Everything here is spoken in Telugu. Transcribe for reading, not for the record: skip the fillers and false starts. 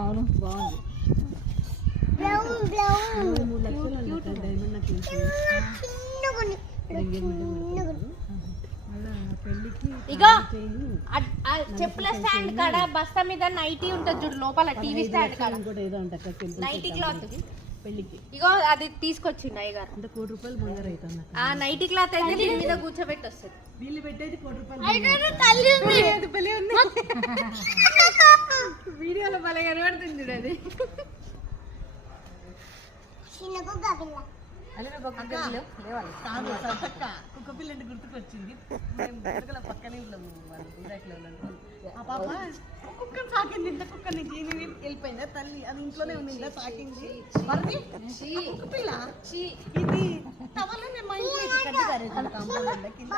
అవును బాగుంది. 3 లక్షలు డైమండ్ నెక్లెస్ ఇగో చెప్పుల స్టాండ్ కాడ బస్తా మీద నైటీ ఉంటది చూడు, లోపల టీవీ స్టాండ్ కాడ నైటీ క్లాత్ పెళ్లికి. ఇగో అది తీసుకొచ్చిండు అయ్యగారు. అంటే ₹1 కోటి బంగారు అవుతుంది. ఆ నైటీ క్లాత్ అయితే దీని మీద కూర్చోబెట్టి వస్తుంది. వీళ్ళు పెట్టేది ₹1 వీడియోలో భలే కనబడుతుంది అది. కుక్క పిల్ల అంటే గుర్తుకొచ్చింది. పక్కనే ఆ పాప కుక్కను సాకింది. ఇంత కుక్క నుంచి వెళ్ళిపోయిందా తల్లి? అది ఇంట్లోనే ఉంది సాకింది. కుక్క పిల్ల ఇది టవల్లోనే మా ఇంట్లో కట్టుకారు కింద కింద